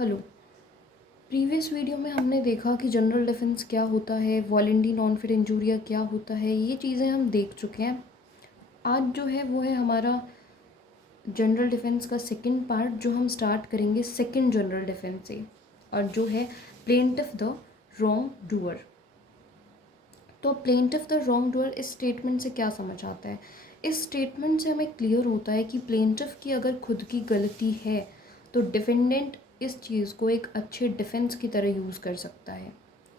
Hello. Previous video में हमने देखा कि जनरल डिफेंस क्या होता है, वॉलेंटी नॉन फिट इंजूरिया क्या होता है, ये चीज़ें हम देख चुके हैं। आज जो है वो है हमारा जनरल डिफेंस का सेकंड पार्ट, जो हम स्टार्ट करेंगे सेकंड जनरल डिफेंस से, और जो है प्लेंटिफ द रॉन्ग डूअर। तो प्लेंटिफ द रॉन्ग डूअर इस स्टेटमेंट से क्या समझ आता है? इस स्टेटमेंट से हमें क्लियर होता है कि प्लेंटिफ की अगर खुद की गलती है तो डिफेंडेंट इस चीज़ को एक अच्छे डिफेंस की तरह यूज़ कर सकता है।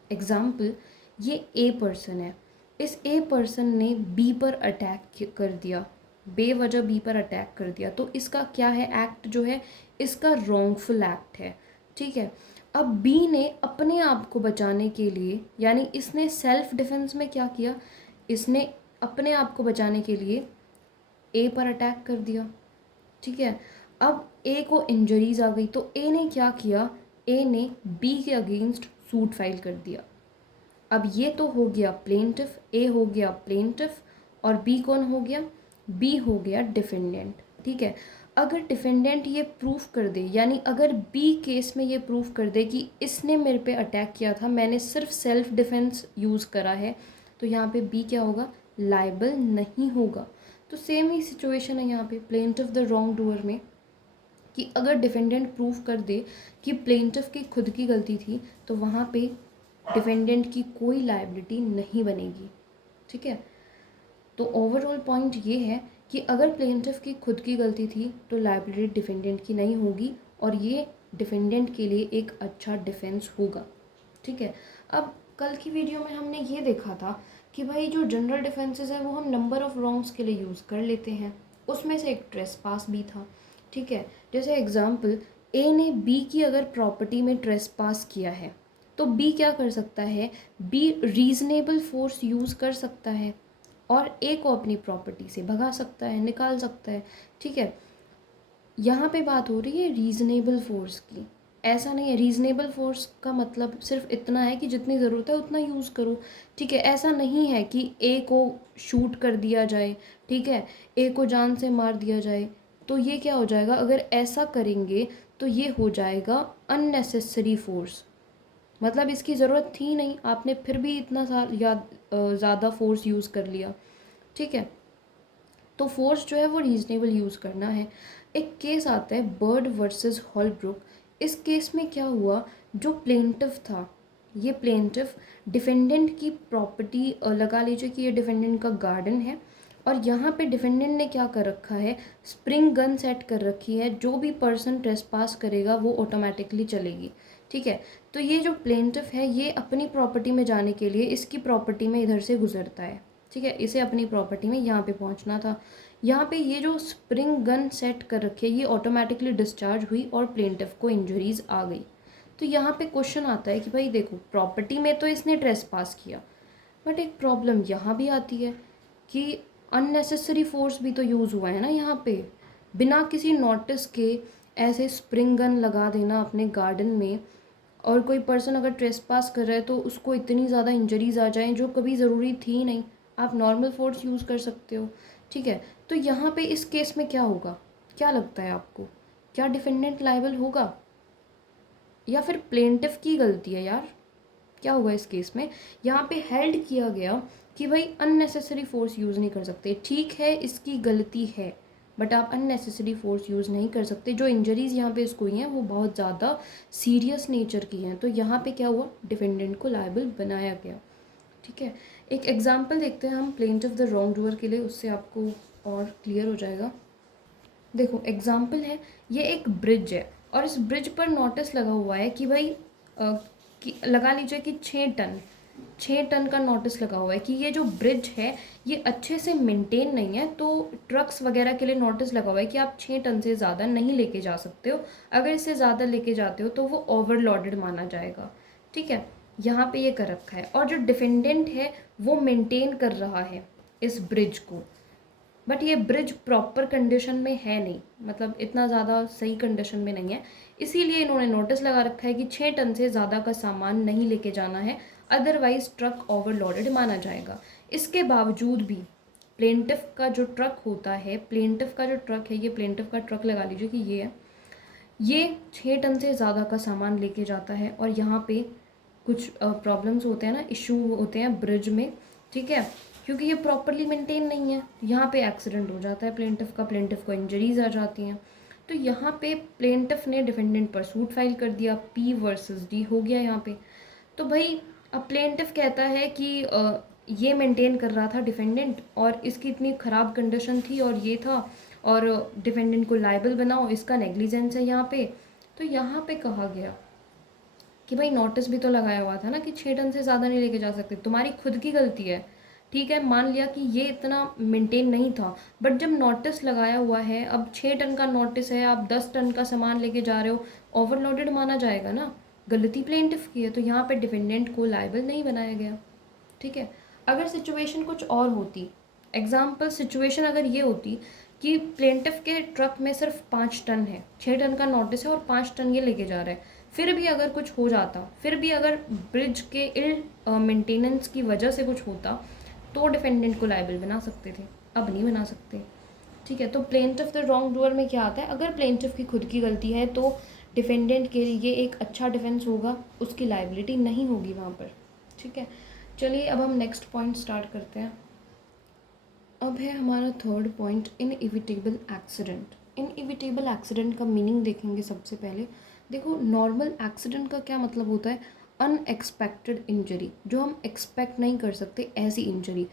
एग्ज़ाम्पल, ये ए पर्सन है, इस ए पर्सन ने बी पर अटैक कर दिया, बेवजह बी पर अटैक कर दिया, तो इसका क्या है? एक्ट जो है इसका रॉन्गफुल एक्ट है। ठीक है। अब बी ने अपने आप को बचाने के लिए, यानी इसने सेल्फ डिफेंस में क्या किया, इसने अपने आप को बचाने के लिए ए पर अटैक कर दिया। ठीक है। अब ए को इंजरीज आ गई तो ए ने क्या किया, ए ने बी के अगेंस्ट सूट फाइल कर दिया। अब ये तो हो गया प्लेंटिफ, ए हो गया प्लेंटिफ और बी कौन हो गया? बी हो गया डिफेंडेंट। ठीक है। अगर डिफेंडेंट ये प्रूफ कर दे, यानी अगर बी केस में ये प्रूफ कर दे कि इसने मेरे पे अटैक किया था, मैंने सिर्फ सेल्फ डिफेंस यूज़ करा है, तो यहाँ पे बी क्या होगा? लाइबल नहीं होगा। तो सेम ही सिचुएशन है यहाँ पे प्लेंटिफ द रॉन्ग डूअर में, कि अगर डिफेंडेंट प्रूफ कर दे कि प्लेंटिफ की खुद की गलती थी, तो वहाँ पे डिफेंडेंट की कोई लायबिलिटी नहीं बनेगी। ठीक है। तो ओवरऑल पॉइंट ये है कि अगर प्लेंटिफ की खुद की गलती थी तो लायबिलिटी डिफेंडेंट की नहीं होगी, और ये डिफेंडेंट के लिए एक अच्छा डिफेंस होगा। ठीक है। अब कल की वीडियो में हमने ये देखा था कि भाई जो जनरल डिफेंसेस है वो हम नंबर ऑफ रॉन्ग्स के लिए यूज़ कर लेते हैं, उसमें से एक ट्रेसपास भी था। ठीक है। जैसे एग्जांपल, ए ने बी की अगर प्रॉपर्टी में ट्रेसपास किया है तो बी क्या कर सकता है? बी रीजनेबल फोर्स यूज़ कर सकता है और ए को अपनी प्रॉपर्टी से भगा सकता है, निकाल सकता है। ठीक है। यहाँ पे बात हो रही है रीजनेबल फोर्स की। ऐसा नहीं है, रीजनेबल फोर्स का मतलब सिर्फ इतना है कि जितनी ज़रूरत है उतना यूज़ करो। ठीक है। ऐसा नहीं है कि ए को शूट कर दिया जाए, ठीक है, ए को जान से मार दिया जाए। तो ये क्या हो जाएगा? अगर ऐसा करेंगे तो ये हो जाएगा अननेसेसरी फोर्स। मतलब इसकी ज़रूरत थी नहीं, आपने फिर भी इतना ज़्यादा फोर्स यूज़ कर लिया। ठीक है। तो फोर्स जो है वो रीजनेबल यूज़ करना है। एक केस आता है बर्ड वर्सेस हॉलब्रुक। इस केस में क्या हुआ, जो प्लेंटिफ था, ये प्लेंटिफ डिफेंडेंट की प्रॉपर्टी, लगा लीजिए कि ये डिफेंडेंट का गार्डन है, और यहाँ पे डिफेंडेंट ने क्या कर रखा है? स्प्रिंग गन सेट कर रखी है, जो भी पर्सन ट्रेसपास करेगा वो ऑटोमेटिकली चलेगी। ठीक है। तो ये जो प्लेंटिफ है ये अपनी प्रॉपर्टी में जाने के लिए इसकी प्रॉपर्टी में इधर से गुजरता है। ठीक है। इसे अपनी प्रॉपर्टी में यहाँ पे पहुँचना था। यहाँ पे ये जो स्प्रिंग गन सेट कर रखी है ये ऑटोमेटिकली डिस्चार्ज हुई और प्लेंटिफ को इंजरीज आ गई। तो यहाँ पे क्वेश्चन आता है कि भाई देखो, प्रॉपर्टी में तो इसने ट्रेसपास किया, बट एक प्रॉब्लम यहाँ भी आती है कि अननेसेसरी फोर्स भी तो यूज़ हुआ है ना यहाँ पे, बिना किसी नोटिस के ऐसे स्प्रिंग गन लगा देना अपने गार्डन में, और कोई पर्सन अगर ट्रेसपास कर रहा है तो उसको इतनी ज़्यादा इंजरीज आ जाएं जो कभी ज़रूरी थी नहीं, आप नॉर्मल फोर्स यूज़ कर सकते हो। ठीक है। तो यहाँ पे इस केस में क्या होगा, क्या लगता है आपको? क्या डिफेंडेंट लायबल होगा या फिर प्लेंटिफ की गलती है यार? क्या होगा इस केस में? यहाँ पे हेल्ड किया गया कि भाई अननेसेसरी फोर्स यूज़ नहीं कर सकते। ठीक है, इसकी गलती है, बट आप अननेसेसरी फोर्स यूज़ नहीं कर सकते। जो इंजरीज़ यहाँ पे इसको हुई हैं वो बहुत ज़्यादा सीरियस नेचर की हैं, तो यहाँ पे क्या हुआ? डिफेंडेंट को लायबल बनाया गया। ठीक है। एक एग्जाम्पल देखते हैं हम प्लेंटिफ द रॉन्ग डूअर के लिए, उससे आपको और क्लियर हो जाएगा। देखो एग्जाम्पल है, ये एक ब्रिज है और इस ब्रिज पर नोटिस लगा हुआ है कि भाई लगा लीजिए कि 6 टन का नोटिस लगा हुआ है कि ये जो ब्रिज है ये अच्छे से मेंटेन नहीं है, तो ट्रक्स वगैरह के लिए नोटिस लगा हुआ है कि आप 6 टन से ज़्यादा नहीं लेके जा सकते हो, अगर इससे ज़्यादा लेके जाते हो तो वो ओवरलोडेड माना जाएगा। ठीक है। यहाँ पे ये कर रखा है, और जो डिफेंडेंट है वो मेंटेन कर रहा है इस ब्रिज को, बट ये ब्रिज प्रॉपर कंडीशन में है नहीं, मतलब इतना ज़्यादा सही कंडीशन में नहीं है, इसीलिए इन्होंने नोटिस लगा रखा है कि 6 टन से ज़्यादा का सामान नहीं लेके जाना है, अदरवाइज ट्रक ओवरलोडेड माना जाएगा। इसके बावजूद भी प्लेंटिफ का जो ट्रक होता है, प्लेंटिफ का जो ट्रक है, ये प्लेंटिफ का ट्रक लगा लीजिए कि ये है, ये 6 टन से ज़्यादा का सामान लेके जाता है और यहाँ पे कुछ प्रॉब्लम्स होते हैं ना, इशू होते हैं ब्रिज में, ठीक है, क्योंकि ये प्रॉपरली मेंटेन नहीं है। यहाँ पे एक्सीडेंट हो जाता है प्लेंटिफ को इंजरीज आ जाती हैं। तो यहाँ पे प्लेंटिफ ने डिफेंडेंट पर सूट फाइल कर दिया, P वर्सेस D हो गया यहाँ पे। तो भाई अब प्लेंटिफ कहता है कि ये मेंटेन कर रहा था डिफेंडेंट और इसकी इतनी ख़राब कंडीशन थी और ये था, और डिफेंडेंट को लायबल बनाओ, इसका नेग्लिजेंस है यहाँ पे। तो यहाँ पे कहा गया कि भाई नोटिस भी तो लगाया हुआ था ना कि 6 टन से ज़्यादा नहीं लेके जा सकते, तुम्हारी खुद की गलती है, ठीक है, मान लिया कि ये इतना मेंटेन नहीं था, बट जब नोटिस लगाया हुआ है, अब 6 टन का नोटिस है, आप 10 टन का सामान लेके जा रहे हो, ओवरलोडेड माना जाएगा ना, गलती प्लेंटिफ की है, तो यहाँ पे डिफेंडेंट को लायबल नहीं बनाया गया, ठीक है। अगर सिचुएशन कुछ और होती, एग्जाम्पल सिचुएशन अगर ये होती कि प्लेंटिफ के ट्रक में सिर्फ 5 टन है, 6 टन का नोटिस है और 5 टन ये लेके जा रहा है, फिर भी अगर कुछ हो जाता, फिर भी अगर ब्रिज के इल मेंटेनेंस की वजह से कुछ होता, तो डिफेंडेंट को लायबल बना सकते थे, अब नहीं बना सकते, ठीक है। तो प्लेंटिफ द रॉन्ग डूअर में क्या आता है, अगर प्लेंटिफ की खुद की गलती है तो डिफेंडेंट के लिए एक अच्छा डिफेंस होगा, उसकी लायबिलिटी नहीं होगी वहाँ पर, ठीक है। चलिए अब हम नेक्स्ट पॉइंट स्टार्ट करते हैं। अब है हमारा third point, inevitable accident. Inevitable accident का मीनिंग देखेंगे सबसे पहले। देखो, नॉर्मल एक्सीडेंट का क्या मतलब होता है, अनएक्सपेक्टेड इंजरी, जो हम एक्सपेक्ट नहीं कर सकते ऐसी इंजरी।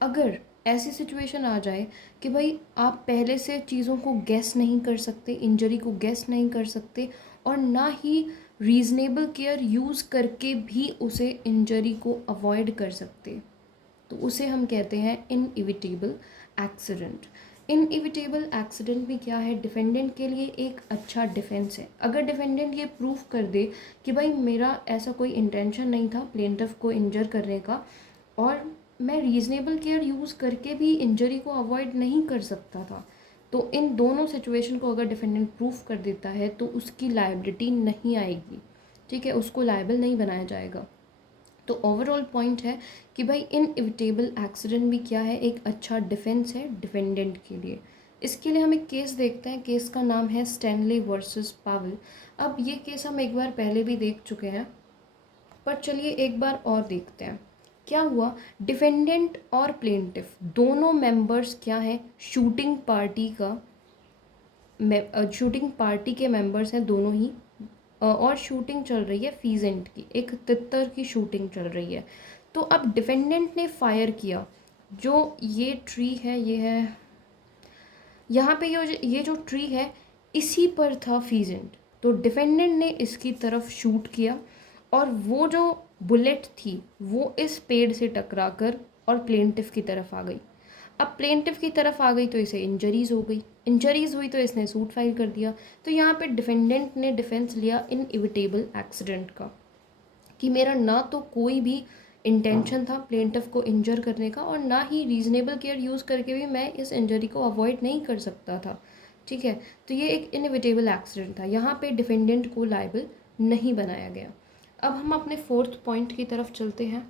अगर ऐसी सिचुएशन आ जाए कि भाई आप पहले से चीज़ों को गेस नहीं कर सकते, इंजरी को गेस नहीं कर सकते, और ना ही रीज़नेबल केयर यूज़ करके भी उसे इंजरी को अवॉइड कर सकते, तो उसे हम कहते हैं इनएविटेबल एक्सीडेंट। इनएविटेबल एक्सीडेंट भी क्या है, डिफेंडेंट के लिए एक अच्छा डिफेंस है। अगर डिफेंडेंट ये प्रूव कर दे कि भाई मेरा ऐसा कोई इंटेंशन नहीं था प्लेंटिफ को इंजर करने का, और मैं रीज़नेबल केयर यूज़ करके भी इंजरी को अवॉइड नहीं कर सकता था, तो इन दोनों सिचुएशन को अगर डिफेंडेंट प्रूव कर देता है तो उसकी लायबिलिटी नहीं आएगी, ठीक है, उसको लायबल नहीं बनाया जाएगा। तो ओवरऑल पॉइंट है कि भाई इनएविटेबल एक्सीडेंट भी क्या है, एक अच्छा डिफेंस है डिफेंडेंट के लिए। इसके लिए हम एक केस देखते हैं, केस का नाम है स्टैनले वर्सेस पावेल। अब ये केस हम एक बार पहले भी देख चुके हैं, पर चलिए एक बार और देखते हैं क्या हुआ। डिफेंडेंट और प्लेंटिफ दोनों मेंबर्स क्या है, शूटिंग पार्टी का शूटिंग पार्टी के मेंबर्स हैं दोनों ही, और शूटिंग चल रही है फीजेंट की, एक तितर की शूटिंग चल रही है। तो अब डिफेंडेंट ने फायर किया, जो ये ट्री है, ये है यहाँ पे, ये जो ट्री है इसी पर था फीजेंट, तो डिफेंडेंट ने इसकी तरफ शूट किया और वो जो बुलेट थी वो इस पेड़ से टकरा कर और प्लेंटिफ की तरफ आ गई। अब प्लेंटिफ की तरफ आ गई तो इसे इंजरीज हो गई, इंजरीज हुई तो इसने सूट फाइल कर दिया। तो यहाँ पे डिफेंडेंट ने डिफेंस लिया इनएविटेबल एक्सीडेंट का, कि मेरा ना तो कोई भी इंटेंशन था प्लेंटिफ को इंजर करने का, और ना ही रीजनेबल केयर यूज़ करके भी मैं इस इंजरी को अवॉइड नहीं कर सकता था, ठीक है। तो ये एक इनएविटेबल एक्सीडेंट था, यहाँ पे डिफेंडेंट को लायबल नहीं बनाया गया। अब हम अपने फोर्थ पॉइंट की तरफ चलते हैं।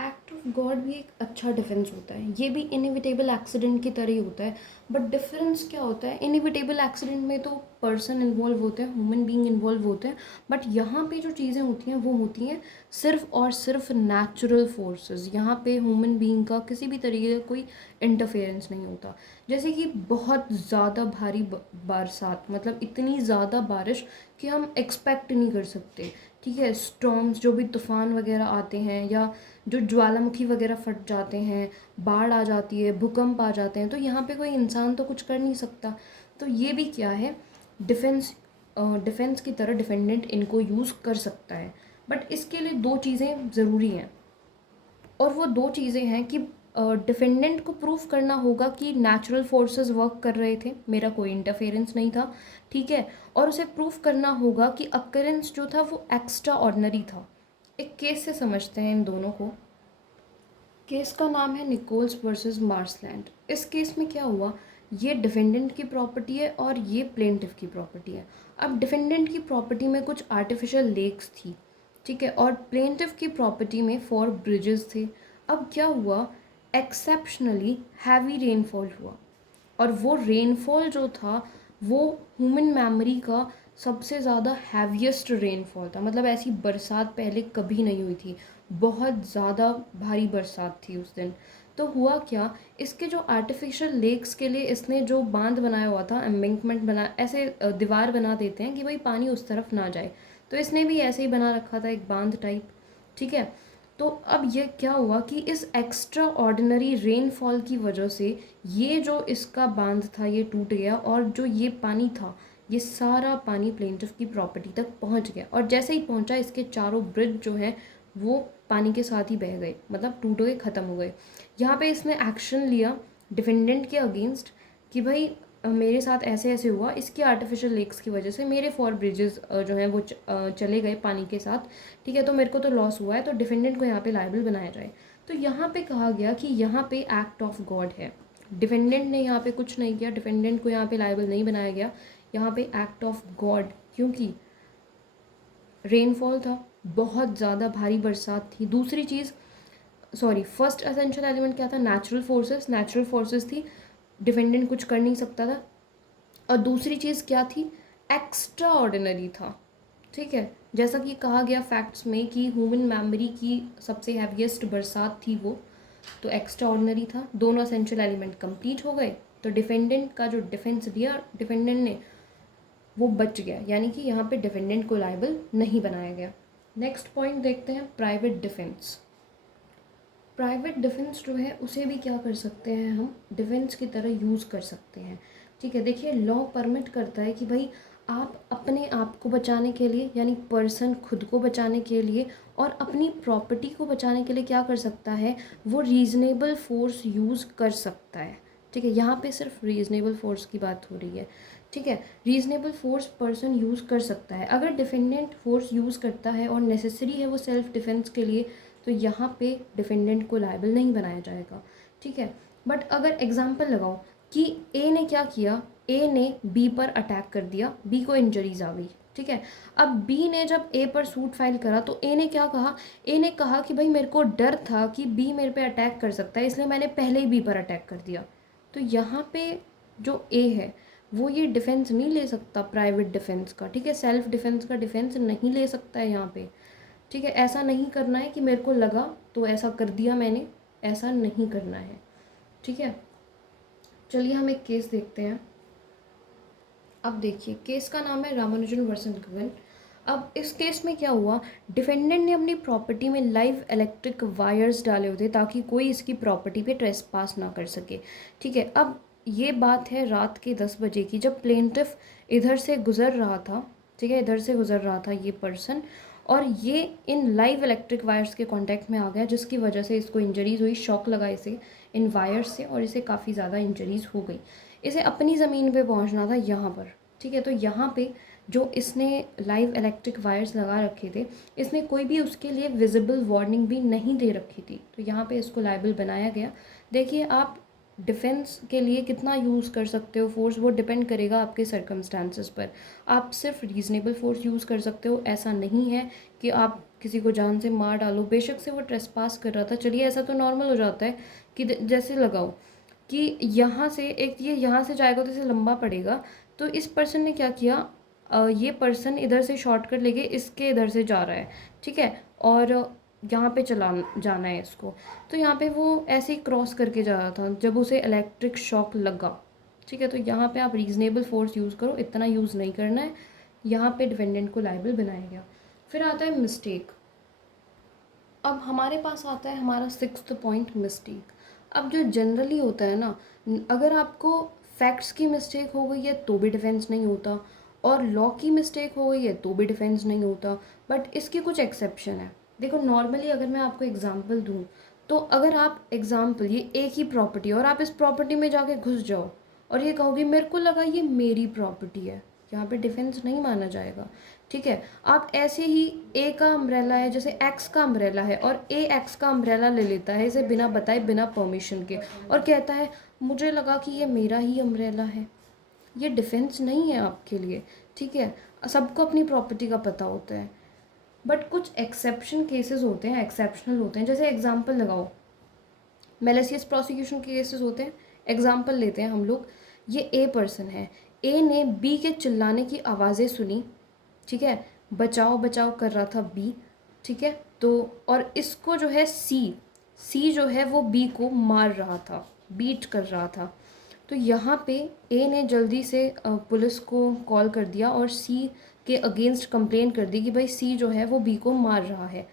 एक्ट ऑफ गॉड भी एक अच्छा डिफेंस होता है, ये भी इनएविटेबल एक्सीडेंट की तरह ही होता है, बट डिफरेंस क्या होता है, इनएविटेबल एक्सीडेंट में तो पर्सन इन्वॉल्व होते हैं, ह्यूमन बीइंग इन्वॉल्व होते हैं, बट यहाँ पे जो चीज़ें होती हैं वो होती हैं सिर्फ और सिर्फ नेचुरल फोर्सेस, यहाँ पे ह्यूमन बीइंग का किसी भी तरीके का कोई इंटरफेरेंस नहीं होता। जैसे कि बहुत ज़्यादा भारी बरसात, मतलब इतनी ज़्यादा बारिश कि हम एक्सपेक्ट नहीं कर सकते, ठीक है, स्टॉर्म्स जो भी तूफ़ान वगैरह आते हैं, या जो ज्वालामुखी वगैरह फट जाते हैं, बाढ़ आ जाती है, भूकंप आ जाते हैं, तो यहाँ पे कोई इंसान तो कुछ कर नहीं सकता। तो ये भी क्या है, डिफेंस की तरह डिफेंडेंट इनको यूज़ कर सकता है, बट इसके लिए दो चीज़ें ज़रूरी हैं, और वो दो चीज़ें हैं कि डिफेंडेंट को प्रूफ करना होगा कि नेचुरल फोर्सेस वर्क कर रहे थे, मेरा कोई इंटरफेरेंस नहीं था, ठीक है, और उसे प्रूफ करना होगा कि अकरेंस जो था वो एक्स्ट्रा ऑर्डिनरी था। एक केस से समझते हैं इन दोनों को। केस का नाम है निकोल्स वर्सेस मार्सलैंड। इस केस में क्या हुआ, ये डिफेंडेंट की प्रॉपर्टी है और ये प्लेंटिफ की प्रॉपर्टी है। अब डिफेंडेंट की प्रॉपर्टी में कुछ आर्टिफिशियल लेक्स थी, ठीक है, और प्लेंटिफ की प्रॉपर्टी में 4 ब्रिजेस थे। अब क्या हुआ, एक्सेप्शनली हैवी रेनफॉल हुआ, और वो रेनफॉल जो था वो ह्यूमन मेमोरी का सबसे ज़्यादा हैवीएस्ट रेनफॉल था। मतलब ऐसी बरसात पहले कभी नहीं हुई थी, बहुत ज़्यादा भारी बरसात थी उस दिन। तो हुआ क्या, इसके जो आर्टिफिशियल लेक्स के लिए इसने जो बांध बनाया हुआ था, एम्बैंकमेंट बना, ऐसे दीवार बना देते हैं कि भाई पानी उस तरफ ना जाए, तो इसने भी ऐसे ही बना रखा था एक बांध टाइप। ठीक है, तो अब ये क्या हुआ कि इस एक्स्ट्रा ऑर्डिनरी रेनफॉल की वजह से ये जो इसका बांध था ये टूट गया, और जो ये पानी था ये सारा पानी प्लेंटिफ की प्रॉपर्टी तक पहुंच गया, और जैसे ही पहुंचा इसके चारों ब्रिज जो हैं वो पानी के साथ ही बह गए, मतलब टूट गए, ख़त्म हो गए। यहाँ पे इसने एक्शन लिया डिफेंडेंट के अगेंस्ट कि भाई मेरे साथ ऐसे ऐसे हुआ, इसकी आर्टिफिशियल लेक्स की वजह से मेरे 4 ब्रिजेस जो हैं वो चले गए पानी के साथ। ठीक है, तो मेरे को तो लॉस हुआ है, तो डिफेंडेंट को यहाँ पे लायबल बनाया जाए। तो यहाँ पे कहा गया कि यहाँ पे एक्ट ऑफ गॉड है, डिफेंडेंट ने यहाँ पे कुछ नहीं किया, डिफेंडेंट को यहाँ पे लायबल नहीं बनाया गया, यहाँ पे एक्ट ऑफ गॉड, क्योंकि रेनफॉल था, बहुत ज़्यादा भारी बरसात थी। दूसरी चीज़, सॉरी, फर्स्ट असेंशियल एलिमेंट क्या था, नेचुरल फोर्सेस, नेचुरल फोर्सेस थी, डिफेंडेंट कुछ कर नहीं सकता था। और दूसरी चीज़ क्या थी, एक्स्ट्रा ऑर्डिनरी था। ठीक है, जैसा कि कहा गया फैक्ट्स में कि ह्यूमन मेमोरी की सबसे हैवीएस्ट बरसात थी वो, तो एक्स्ट्रा ऑर्डिनरी था, दोनों असेंशियल एलिमेंट कंप्लीट हो गए, तो डिफेंडेंट का जो डिफेंस दिया डिफेंडेंट ने वो बच गया, यानी कि यहाँ पे डिफेंडेंट को लायबल नहीं बनाया गया। नेक्स्ट पॉइंट देखते हैं, प्राइवेट डिफेंस। प्राइवेट डिफेंस जो है उसे भी क्या कर सकते हैं हम, डिफेंस की तरह यूज़ कर सकते हैं। ठीक है, देखिए लॉ परमिट करता है कि भाई आप अपने आप को बचाने के लिए, यानी पर्सन खुद को बचाने के लिए और अपनी प्रॉपर्टी को बचाने के लिए क्या कर सकता है, वो रीज़नेबल फोर्स यूज़ कर सकता है। ठीक है, यहाँ पे सिर्फ रीज़नेबल फोर्स की बात हो रही है। ठीक है, रीज़नेबल फोर्स पर्सन यूज़ कर सकता है। अगर डिफेंडेंट फोर्स यूज़ करता है और नेसेसरी है वो सेल्फ डिफेंस के लिए, तो यहाँ पे डिफेंडेंट को लायबल नहीं बनाया जाएगा। ठीक है, बट अगर एग्जांपल लगाओ कि ए ने क्या किया, ए ने बी पर अटैक कर दिया, बी को इंजरीज आ गई। ठीक है, अब बी ने जब ए पर सूट फाइल करा तो ए ने क्या कहा, ए ने कहा कि भाई मेरे को डर था कि बी मेरे पे अटैक कर सकता है, इसलिए मैंने पहले ही बी पर अटैक कर दिया। तो यहाँ पे जो ए है वो ये डिफेंस नहीं ले सकता प्राइवेट डिफेंस का। ठीक है, सेल्फ डिफेंस का डिफेंस नहीं ले सकता है यहाँ पे। ठीक है, ऐसा नहीं करना है कि मेरे को लगा तो ऐसा कर दिया मैंने, ऐसा नहीं करना है। ठीक है, चलिए हम एक केस देखते हैं। अब देखिए, केस का नाम है रामानुजन वर्सेस गगन। अब इस केस में क्या हुआ, डिफेंडेंट ने अपनी प्रॉपर्टी में लाइव इलेक्ट्रिक वायर्स डाले होते ताकि कोई इसकी प्रॉपर्टी पे ट्रेसपास ना कर सके। ठीक है, अब ये बात है रात के 10 बजे की, जब प्लेंटिफ इधर से गुजर रहा था। ठीक है, इधर से गुजर रहा था ये पर्सन, और ये इन लाइव इलेक्ट्रिक वायर्स के कांटेक्ट में आ गया, जिसकी वजह से इसको इंजरीज हुई, शॉक लगा इसे इन वायर्स से, और इसे काफ़ी ज़्यादा इंजरीज हो गई। इसे अपनी ज़मीन पे पहुंचना था यहाँ पर। ठीक है, तो यहाँ पे जो इसने लाइव इलेक्ट्रिक वायर्स लगा रखे थे, इसने कोई भी उसके लिए विजिबल वार्निंग भी नहीं दे रखी थी, तो यहाँ पे इसको लायबल बनाया गया। देखिए, आप डिफेंस के लिए कितना यूज़ कर सकते हो फोर्स, वो डिपेंड करेगा आपके सर्कमस्टांसेस पर। आप सिर्फ रीज़नेबल फोर्स यूज़ कर सकते हो, ऐसा नहीं है कि आप किसी को जान से मार डालो। बेशक से वो ट्रेसपास कर रहा था, चलिए ऐसा तो नॉर्मल हो जाता है कि जैसे लगाओ कि यहाँ से एक ये यहाँ से जाएगा तो इसे लंबा पड़ेगा, तो इस पर्सन ने क्या किया, ये पर्सन इधर से शॉर्टकट लेके इसके इधर से जा रहा है। ठीक है, और यहाँ पे चला जाना है इसको, तो यहाँ पे वो ऐसे ही क्रॉस करके जा रहा था जब उसे इलेक्ट्रिक शॉक लगा। ठीक है, तो यहाँ पे आप रीज़नेबल फोर्स यूज़ करो, इतना यूज़ नहीं करना है। यहाँ पे डिपेंडेंट को लायबल बनाया गया। फिर आता है मिस्टेक। अब हमारे पास आता है हमारा 6th पॉइंट, मिस्टेक। अब जो जनरली होता है ना, अगर आपको फैक्ट्स की मिस्टेक हो गई है तो भी डिफेंस नहीं होता, और लॉ की मिस्टेक हो गई है तो भी डिफेंस नहीं होता, बट इसकी कुछ एक्सेप्शन है। देखो, नॉर्मली अगर मैं आपको एग्जांपल दूँ, तो अगर आप एग्जांपल, ये एक ही प्रॉपर्टी और आप इस प्रॉपर्टी में जाके घुस जाओ और ये कहोगे मेरे को लगा ये मेरी प्रॉपर्टी है, यहाँ पे डिफेंस नहीं माना जाएगा। ठीक है, आप ऐसे ही ए का अम्ब्रेला है, जैसे एक्स का अम्ब्रेला है, और ए एक्स का अम्ब्रेला ले लेता है इसे बिना बताए, बिना परमिशन के, और कहता है मुझे लगा कि ये मेरा ही अम्ब्रेला है। ये डिफेंस नहीं है आपके लिए। ठीक है, सबको अपनी प्रॉपर्टी का पता होता है, बट कुछ एक्सेप्शन केसेस होते हैं, एक्सेप्शनल होते हैं। जैसे एग्जाम्पल लगाओ, मेलेसियस प्रोसिक्यूशन के केसेस होते हैं। एग्जाम्पल लेते हैं हम लोग, ये ए पर्सन है, ए ने बी के चिल्लाने की आवाज़ें सुनी, ठीक है, बचाओ बचाओ कर रहा था बी, ठीक है। तो और इसको जो है सी जो है वो बी को मार रहा था, बीट कर रहा था। तो यहाँ पे ए ने जल्दी से पुलिस को कॉल कर दिया और सी के अगेंस्ट कंप्लेन कर दी कि भाई सी जो है वो बी को मार रहा है।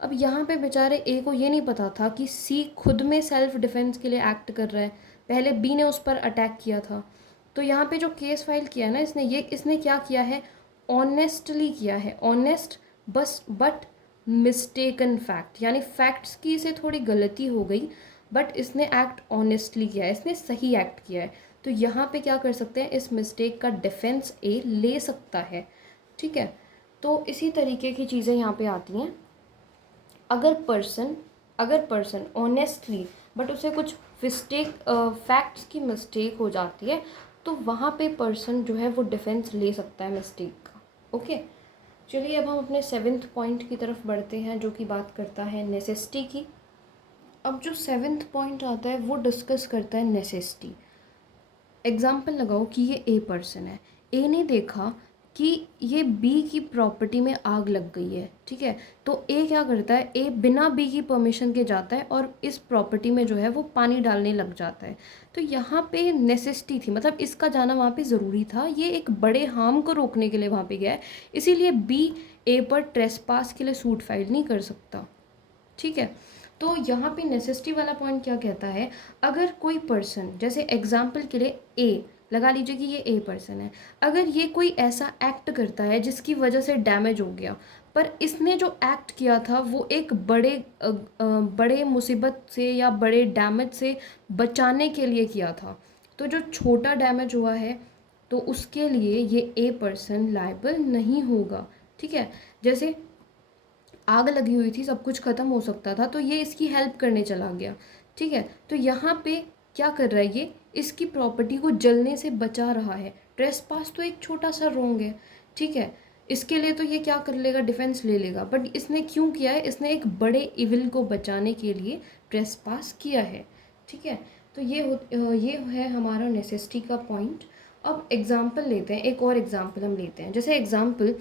अब यहाँ पे बेचारे ए को ये नहीं पता था कि सी खुद में सेल्फ डिफेंस के लिए एक्ट कर रहा है, पहले बी ने उस पर अटैक किया था। तो यहाँ पे जो केस फाइल किया है ना इसने क्या किया है, ऑनेस्टली किया है, ऑनेस्ट बस बट मिस्टेकन फैक्ट, यानी फैक्ट्स की इसे थोड़ी गलती हो गई बट इसने एक्ट ऑनेस्टली किया है, इसने सही एक्ट किया है। तो यहाँ पे क्या कर सकते हैं, इस मिस्टेक का डिफेंस ए ले सकता है, ठीक है। तो इसी तरीके की चीज़ें यहाँ पे आती हैं। अगर पर्सन ऑनेस्टली बट उसे कुछ फैक्ट्स की मिस्टेक हो जाती है तो वहाँ पे पर्सन जो है वो डिफेंस ले सकता है मिस्टेक का। ओके, चलिए अब हम अपने 7th पॉइंट की तरफ बढ़ते हैं जो कि बात करता है नेसेसिटी की। अब जो 7th पॉइंट आता है वो डिस्कस करता है नेसेसिटी। एग्जाम्पल लगाओ कि ये ए पर्सन है, ए ने देखा कि ये बी की प्रॉपर्टी में आग लग गई है, ठीक है। तो ए क्या करता है, ए बिना बी की परमिशन के जाता है और इस प्रॉपर्टी में जो है वो पानी डालने लग जाता है। तो यहाँ पे नेसेसिटी थी, मतलब इसका जाना वहाँ पे ज़रूरी था, ये एक बड़े हार्म को रोकने के लिए वहाँ पे गया है, इसीलिए बी ए पर ट्रेसपास के लिए सूट फाइल नहीं कर सकता, ठीक है। तो यहाँ पे नेसेसिटी वाला पॉइंट क्या कहता है, अगर कोई पर्सन, जैसे एग्जाम्पल के लिए ए लगा लीजिए कि ये ए पर्सन है, अगर ये कोई ऐसा एक्ट करता है जिसकी वजह से डैमेज हो गया, पर इसने जो एक्ट किया था वो एक बड़े मुसीबत से या बड़े डैमेज से बचाने के लिए किया था, तो जो छोटा डैमेज हुआ है तो उसके लिए ये ए पर्सन लायबल नहीं होगा, ठीक है। जैसे आग लगी हुई थी, सब कुछ ख़त्म हो सकता था, तो ये इसकी हेल्प करने चला गया, ठीक है। तो यहाँ पे क्या कर रहा है, ये इसकी प्रॉपर्टी को जलने से बचा रहा है। ट्रेसपास तो एक छोटा सा रोंग है, ठीक है, इसके लिए तो ये क्या कर लेगा, डिफेंस ले लेगा, बट इसने क्यों किया है, इसने एक बड़े इविल को बचाने के लिए ट्रेसपास किया है, ठीक है। तो ये है हमारा नेसेसिटी का पॉइंट। अब एग्जाम्पल लेते हैं, एक और एग्जाम्पल हम लेते हैं। जैसे एग्जाम्पल,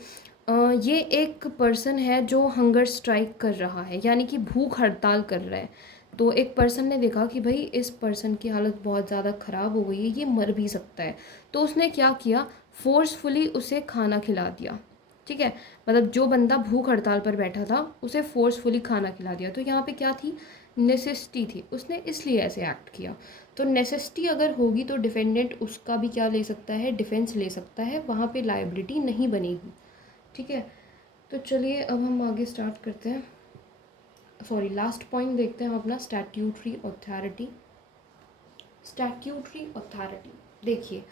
ये एक पर्सन है जो हंगर स्ट्राइक कर रहा है, यानी कि भूख हड़ताल कर रहा है। तो एक पर्सन ने देखा कि भाई इस पर्सन की हालत बहुत ज़्यादा ख़राब हो गई है, ये मर भी सकता है, तो उसने क्या किया, फोर्सफुली उसे खाना खिला दिया, ठीक है। मतलब जो बंदा भूख हड़ताल पर बैठा था उसे फोर्सफुली खाना खिला दिया। तो यहाँ पे क्या थी, नेसेसिटी थी, उसने इसलिए ऐसे एक्ट किया। तो नेसेसिटी अगर होगी तो डिफेंडेंट उसका भी क्या ले सकता है, डिफेंस ले सकता है, वहाँ पे लायबिलिटी नहीं बनेगी, ठीक है। तो चलिए अब हम आगे स्टार्ट करते हैं, सॉरी लास्ट पॉइंट देखते हैं हम अपना, स्टैट्यूटरी अथॉरिटी। स्टैट्यूटरी अथॉरिटी, देखिए,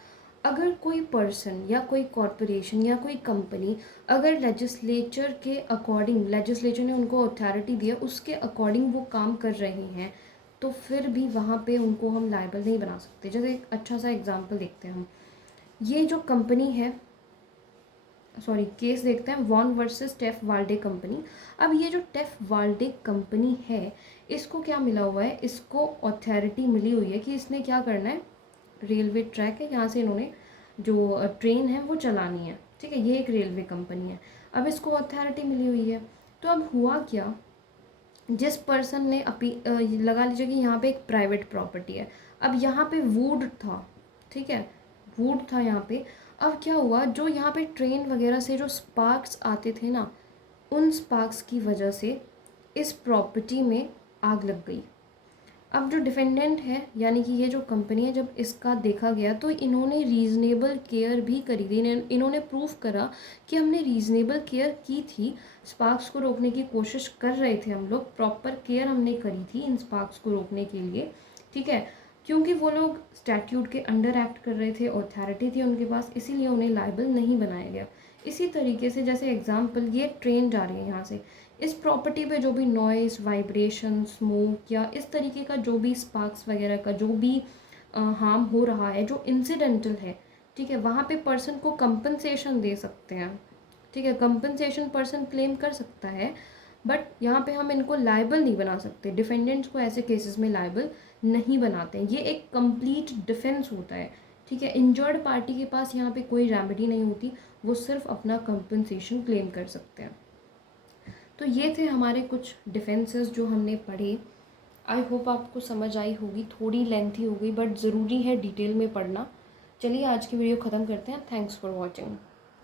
अगर कोई पर्सन या कोई कॉरपोरेशन या कोई कंपनी अगर लेजिस्लेचर के अकॉर्डिंग, लेजिस्लेचर ने उनको अथॉरिटी दिया उसके अकॉर्डिंग वो काम कर रहे हैं, तो फिर भी वहाँ पे उनको हम लायबल नहीं बना सकते। जैसे एक अच्छा सा एग्जांपल देखते हैं हम, ये जो कंपनी है, सॉरी केस देखते हैं, वॉन वर्सेस टेफ वाल्डे कंपनी। अब ये जो टेफ वाल्डे कंपनी है इसको क्या मिला हुआ है, इसको अथॉरिटी मिली हुई है कि इसने क्या करना है, रेलवे ट्रैक है, यहाँ से इन्होंने जो ट्रेन है वो चलानी है, ठीक है, ये एक रेलवे कंपनी है। अब इसको अथॉरिटी मिली हुई है, तो अब हुआ क्या, जिस पर्सन ने लगा लीजिए कि यहाँ पे एक प्राइवेट प्रॉपर्टी है, अब यहाँ पे वुड था, ठीक है, वुड था यहाँ पे। अब क्या हुआ, जो यहाँ पे ट्रेन वगैरह से जो स्पार्क्स आते थे ना, उन स्पार्क्स की वजह से इस प्रॉपर्टी में आग लग गई। अब जो डिफेंडेंट है यानी कि ये जो कंपनी है, जब इसका देखा गया तो इन्होंने रीज़नेबल केयर भी करी थी, इन्होंने प्रूफ करा कि हमने रीज़नेबल केयर की थी, स्पार्क्स को रोकने की कोशिश कर रहे थे हम लोग, प्रॉपर केयर हमने करी थी इन स्पार्क्स को रोकने के लिए, ठीक है। क्योंकि वो लोग स्टैट्यूट के अंडर एक्ट कर रहे थे, अथॉरिटी थी उनके पास, इसीलिए उन्हें लायबल नहीं बनाया गया। इसी तरीके से जैसे एग्जाम्पल, ये ट्रेन जा रही है यहाँ से, इस प्रॉपर्टी पे जो भी नॉइस, वाइब्रेशन, स्मोक या इस तरीके का जो भी स्पार्क्स वगैरह का जो भी हार्म हो रहा है जो इंसिडेंटल है, ठीक है, वहाँ पे पर्सन को कंपनसेशन दे सकते हैं, ठीक है, कंपनसेशन पर्सन क्लेम कर सकता है, बट यहाँ पे हम इनको लायबल नहीं बना सकते, डिफेंडेंट्स को ऐसे केसेस में लायबल नहीं बनाते हैं। ये एक कंप्लीट डिफेंस होता है, ठीक है, इंजर्ड पार्टी के पास यहाँ पे कोई रेमेडी नहीं होती, वो सिर्फ अपना कंपनसेशन क्लेम कर सकते हैं। तो ये थे हमारे कुछ डिफेंसेस जो हमने पढ़े। आई होप आपको समझ आई होगी, थोड़ी लेंथी हो गई बट ज़रूरी है डिटेल में पढ़ना। चलिए आज की वीडियो ख़त्म करते हैं। Thanks for watching.